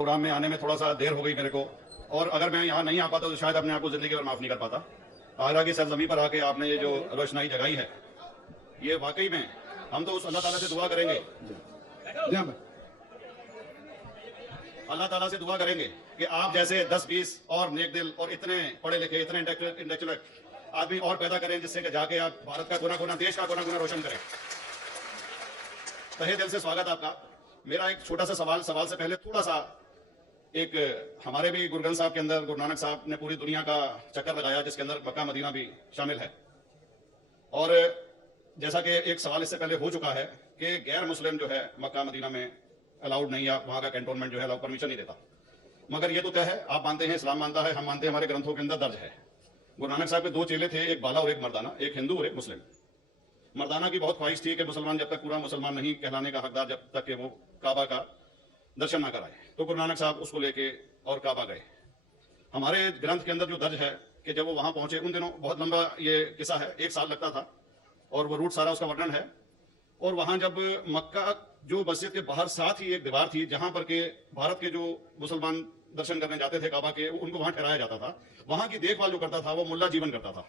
Programme में आने में थोड़ा सा देर हो गई मेरे को, और अगर मैं यहाँ नहीं आ पाता तो शायद अपने आप को जिंदगी भर माफ नहीं कर पाता। आगरा की सरजमी पर आके आपने ये जो रोशनाई जगाई है, ये वाकई में हम तो उस अल्लाह ताला से दुआ करेंगे, अल्लाह ताला से दुआ करेंगे कि आप जैसे 10-20 और नेक दिल और इतने पढ़े लिखे, इतने इंटेलेक्चुअल आदमी और पैदा करें, जिससे कि जाके आप भारत का कोना कोना, देश का कोना कोना रोशन करें। तहे दिल से स्वागत आपका। मेरा एक छोटा सा सवाल से पहले थोड़ा सा, एक हमारे भी गुरु ग्रंथ साहब के अंदर गुरु नानक साहब ने पूरी दुनिया का चक्कर लगाया, जिसके अंदर मक्का मदीना भी शामिल है। और जैसा कि एक सवाल इससे पहले हो चुका है कि गैर मुस्लिम जो है मक्का मदीना में अलाउड नहीं, या वहां का कैंटोनमेंट जो है परमिशन नहीं देता। मगर ये तो तय है, आप मानते हैं, इस्लाम मानता है, हम मानते हैं, हमारे ग्रंथों के अंदर दर्ज है। गुरु नानक साहब के 2 चेले थे, एक बाला और एक मर्दाना, एक हिंदू और एक मुस्लिम। मर्दाना की बहुत ख्वाहिश थी कि मुसलमान जब तक पूरा मुसलमान नहीं कहलाने का हकदार, जब तक कि वो काबा का दर्शन ना कराए, तो गुरु नानक साहब उसको लेके और काबा गए। हमारे ग्रंथ के अंदर जो दर्ज है कि जब वो वहां पहुंचे, उन दिनों बहुत लंबा ये किस्सा है, 1 साल लगता था, और वो रूट सारा उसका वर्णन है। और वहां जब मक्का जो मस्जिद के बाहर साथ ही एक दीवार थी, जहां पर के भारत के जो मुसलमान दर्शन करने जाते थे काबा के, उनको वहां ठहराया जाता था। वहां की देखभाल जो करता था वो मुल्ला जीवन करता था।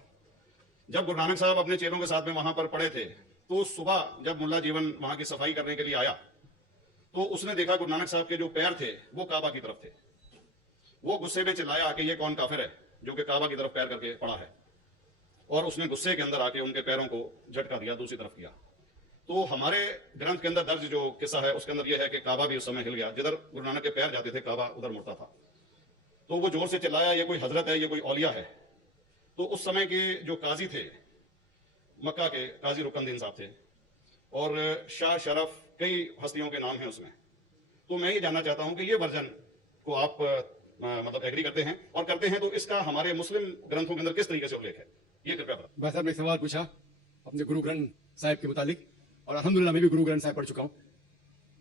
जब गुरु नानक साहब अपने चेलों के साथ में वहां पर पड़े थे, तो सुबह जब मुल्ला जीवन वहां की सफाई करने के लिए आया, तो उसने देखा गुरु नानक साहब के जो पैर थे वो काबा की तरफ थे। वो गुस्से में चिल्लाया कि ये कौन काफिर है जो कि काबा की तरफ पैर करके पड़ा है, और उसने गुस्से के अंदर आके उनके पैरों को झटका दिया, दूसरी तरफ किया। तो हमारे ग्रंथ के अंदर दर्ज जो किस्सा है उसके अंदर यह है कि काबा भी उस समय हिल गया, जिधर गुरु नानक के पैर जाते थे काबा उधर मुड़ता था। तो वो जोर से चिल्लाया, ये कोई हजरत है, ये कोई औलिया है। तो उस समय के जो काजी थे मक्का के, काजी रुकनदीन साहब थे, और शाह शरफ, कई हस्तियों के नाम हैं उसमें। तो मैं ये जानना चाहता हूं कि ये वर्जन को आप मतलब एग्री करते हैं, और करते हैं तो इसका हमारे मुस्लिम ग्रंथों के अंदर किस तरीके से उल्लेख है, ये कृपया बताएं। भाई साहब ने सवाल पूछा अपने गुरु ग्रंथ साहिब के मुतालिक, और अल्हम्दुलिल्लाह मैं भी गुरु ग्रंथ साहिब पढ़ चुका हूँ।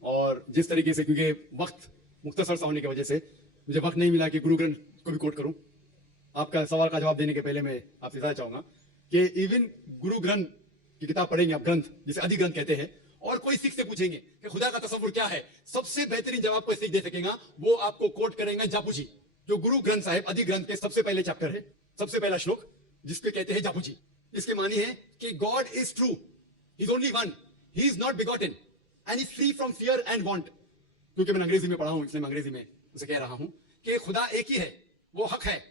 और जिस तरीके से, क्योंकि वक्त मुख्तसर सा होने की वजह से मुझे वक्त नहीं मिला कि गुरु ग्रंथ को भी कोट करूं। आपका सवाल का जवाब देने के पहले मैं आपसे बताना चाहूंगा कि इवन गुरु ग्रंथ की किताब पढ़ेंगे आप, ग्रंथ जिसे आदि ग्रंथ कहते हैं, और कोई सिख से पूछेंगे कि खुदा का तसव्वुर क्या है, सबसे बेहतरीन जवाब कोई सिख दे सकेगा, वो आपको कोट करेंगे जापूजी, जो गुरु ग्रंथ साहिब आदि ग्रंथ के सबसे पहले चैप्टर है, सबसे पहला श्लोक, जिसके कहते हैं जापूजी। इसके मानी है कि God is true, he is only one, he is not begotten and is free from fear and want. क्योंकि मैं अंग्रेजी में पढ़ा हूं, इसलिए मैं अंग्रेजी में उसे कह रहा हूं कि खुदा एक ही है, वो हक है,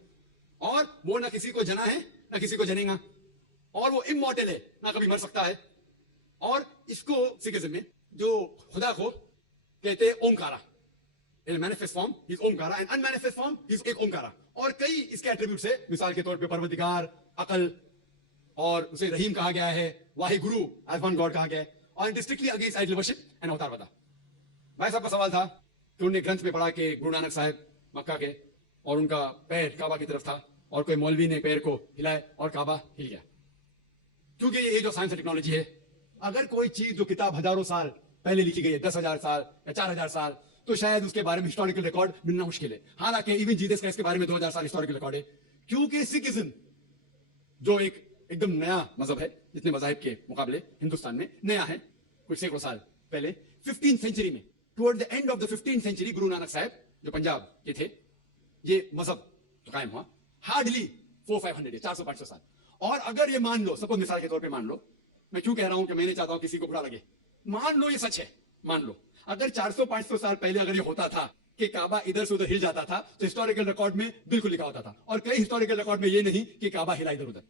और वो ना किसी को जना है ना किसी को जनेगा, और वो इमॉर्टल है, ना कभी मर सकता है। और इसको सिखिज्म में जो खुदा को कहते हैं Omkara, in manifest form he is Omkara, and unmanifest form he is एक ओमकारा। और कई इसके एट्रीब्यूट्स है, मिसाल के तौर पे परवरदिगार, अकल, और उसे रहीम कहा गया है, वाहि गुरु एज वन गॉड कहा गया है, और strictly against idol worship and अवतार वदा। भाई साहब का सवाल था कि उन्होंने ग्रंथ में पढ़ा कि गुरु नानक साहब मक्का के, और उनका पैर काबा की तरफ था, और कोई मौलवी ने पैर को हिलाया और काबा हिल गया। क्योंकि ये जो साइंस टेक्नोलॉजी है, अगर कोई चीज जो किताब हजारों साल पहले लिखी गई है, 10,000 साल या 4,000 साल, तो शायद उसके बारे में हिस्टोरिकल रिकॉर्ड मिलना मुश्किल है। हालांकि इवन जीसस क्राइस्ट के बारे में 2000 साल हिस्टोरिकल रिकॉर्ड है, क्योंकि सिखिज्म जो एक एकदम नया मजहब है, जितने मजाहिब के मुकाबले हिंदुस्तान में नया है, कुछ सैकड़ों साल पहले 15th सेंचुरी में, toward the end of the 15th century, Guru Nanak साहब जो पंजाब के थे, ये मजहब तो कायम हुआ हार्डली 400-500 400-500 साल। और अगर ये मान लो, सपोज मिसाल के तौर पे मान लो, मैं क्यों कह रहा हूं कि मैं नहीं चाहता हूं किसी को बुरा लगे, मान लो ये सच है, मान लो अगर 400-500 साल पहले अगर ये होता था कि काबा इधर से उधर हिल जाता था, तो हिस्टोरिकल रिकॉर्ड में बिल्कुल लिखा होता था। और कई हिस्टोरिकल रिकॉर्ड में ये नहीं कि काबा हिला इधर उधर,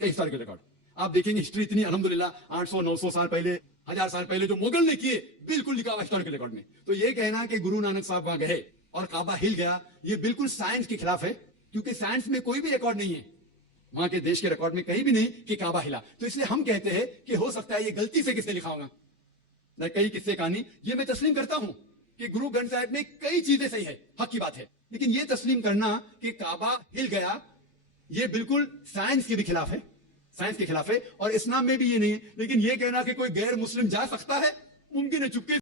कई हिस्टोरिकल रिकॉर्ड आप देखेंगे, हिस्ट्री इतनी अल्हम्दुलिल्लाह 800-900 साल पहले, 1000 साल पहले जो मुगल ने किए, बिल्कुल लिखा हुआ हिस्टोरिकल रिकॉर्ड में। तो ये कहना कि गुरु नानक साहब वहां गए और काबा हिल गया, ये बिल्कुल साइंस के खिलाफ है, क्योंकि साइंस में कोई भी रिकॉर्ड नहीं है, वहां के देश के रिकॉर्ड में कहीं भी नहीं कि काबा हिला। तो इसलिए हम कहते हैं कि हो सकता है ये गलती से किसने लिखा होगा, कई किस्से कहानी, ये मैं तस्लीम करता हूं कि गुरु ग्रंथ साहिब में कई चीजें सही है, हक की बात है, लेकिन ये तस्लीम करना कि काबा हिल गया, ये बिल्कुल साइंस के भी खिलाफ है, साइंस के खिलाफ है, और इस्लाम में भी ये नहीं है। लेकिन ये कहना कि कोई गैर मुस्लिम जा सकता है, मुमकिन है, चुपके